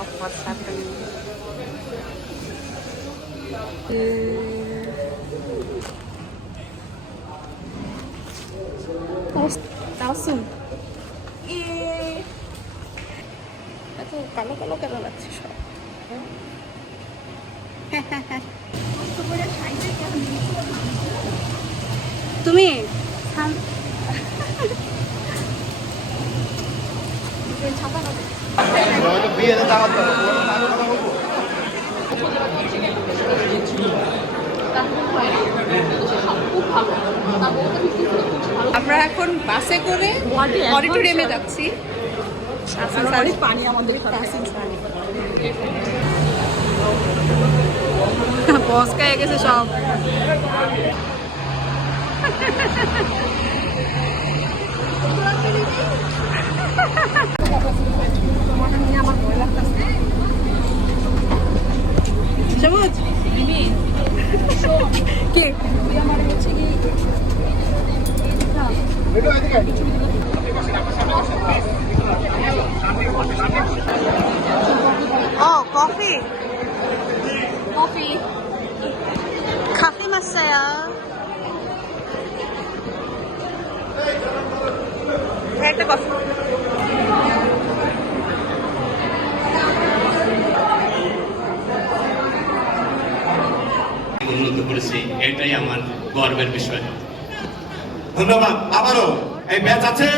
of what's happening. Awesome. এত কালো কালো কেন লাগছে সব? তুমি আমরা এখন বাসে করে অডিটোরিয়ামে যাচ্ছি। পানি আমাদের বসকা গেছে সব। সবুজ কি Oh, coffee. Coffee masaya. একটা কফি। উন্নত করেছি, এটাই আমার গর্বের বিষয়। ধন্যবাদ। আবারও এই ব্যাচ আছে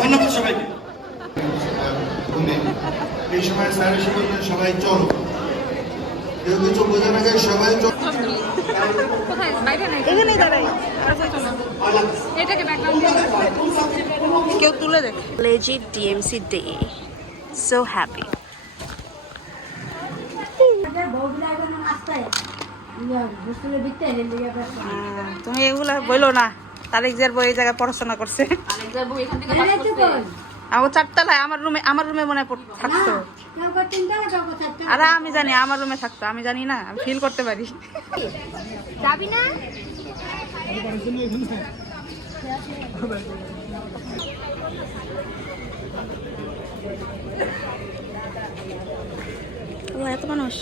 ধন্যবাদ সবাইকে। এই সময় স্যার এসে বলবেন সবাই চলো, কেউ কিছু বোঝে না, সবাই চলো। কেউ তুলে দেখ। Legit DMC day. So happy. তুমি এগুলা বইলো না। তারেকজার বই এই জায়গায় পড়াশোনা করছে। আমার 4 তলায় আমার রুমে মনে থাকতো। আরে আমি জানি আমার রুমে থাকতো, আমি জানি না, আমি ফিল করতে পারি। যাবি না? এত মানুষ।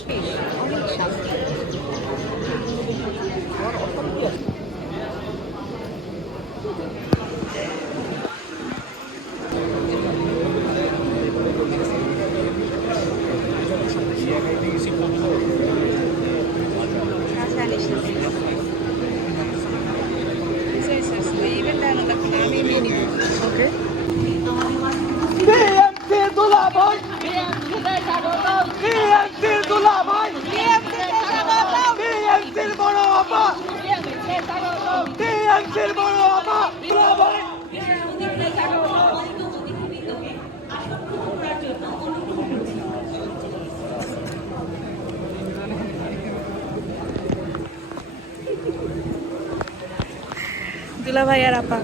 দুলা ভাই আর আপা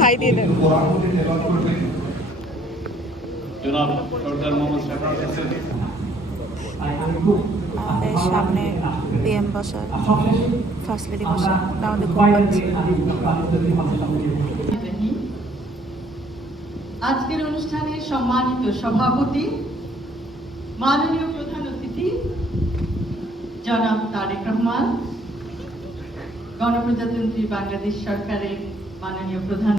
ভাই দিয়ে দেন। আমাদের সামনে পিএম বসা, ফার্স্ট লেডি বসা, আমাদের খুব ভালো। আজকের অনুষ্ঠানে সম্মানিত সভাপতি, মাননীয় প্রধান অতিথি জনাব তারেক রহমান, গণপ্রজাতন্ত্রী বাংলাদেশ সরকারের মাননীয় প্রধান